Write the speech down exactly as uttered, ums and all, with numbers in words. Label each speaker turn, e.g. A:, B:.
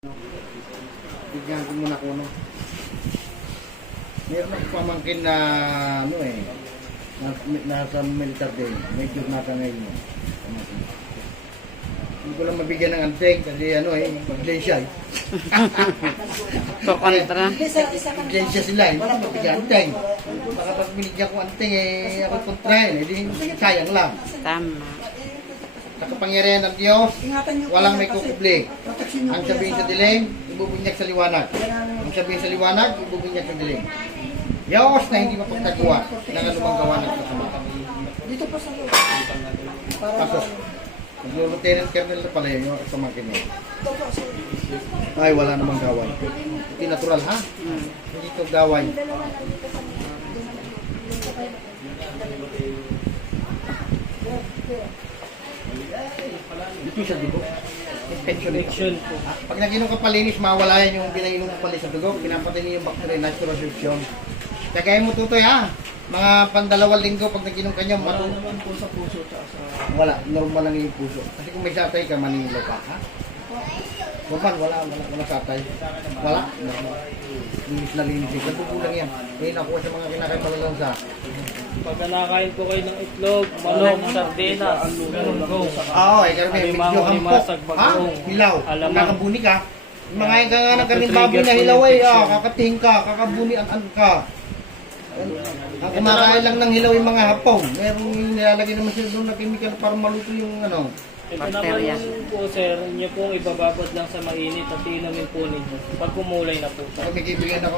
A: Bigyan ko muna kuno. Meron akong pamangkin na ano eh, na, nasa military din. Medyo nata ngayon mo. Hindi ko lang mabigyan ng anteng kasi ano eh, maglensya eh.
B: So, kontra.
A: Maglensya sila eh, wala mabigyan anteng. Baka pag binigyan ko anteng eh, ako kontrahin eh, di sayang lang.
B: Tama.
A: Sa kapangyarihan ng Diyos, walang may kukubli. Ang sabihin sa dilim, ibubunyag sa liwanag. Ang sabihin sa liwanag, ibubunyag sa dilim. Diyos na hindi mapagtagawa ng anumang gawa ng kasamatan.
C: Dito pa sa loob.
A: Pasok. Nag-lieutenant colonel na pala yun, yung pamangkin mo.
C: Ito po, sir.
A: Ay, wala namang gaway. Hindi natural, ha?
B: Hmm.
A: Hindi ito gaway. Dito siya dugo. Infection po. Pag nag-inom ka palinis, mawala yan yung pinainom ko pali sa dugo. Pinapatay niyo yung bacteria, natural solution. Kagaya mo tutoy ha. Mga pandalawang linggo pag nag-inom ka niyo, matu...
C: naman po sa puso at sa...
A: Wala, normal lang yung puso. Kasi kung may satay ka, manilo ka, ha? Normal, wala, wala, wala satay. Wala, normal. Linis na linis. Ganito lang yan. Kaya nakuha sa mga kinakain malalang sa...
D: Pag nakain po kayo ng itlog, manok, sardinas, galunggong.
A: Oo, eh, karami, medyo
D: Alimango,
A: hampok.
D: limasag,
A: Ha?
D: bagong,
A: Hilaw.
D: alamang.
A: Kakabuni ka. Yung mga yung nga ng karing
D: Trigger
A: baboy na
D: po
A: hilaw ay,
D: infection.
A: ah, kakating ka, kakabuni an an ka. Ang kumakain lang ng hilaw yung mga hapong. Merong nilalagay naman sila doon na chemical para maluto yung ano.
D: Ito
B: Bacteria.
D: naman po sir, inyo pong ibababad lang sa mainit at inumin po ninyo pag kumulay na po.
A: Saka may kaibigan ako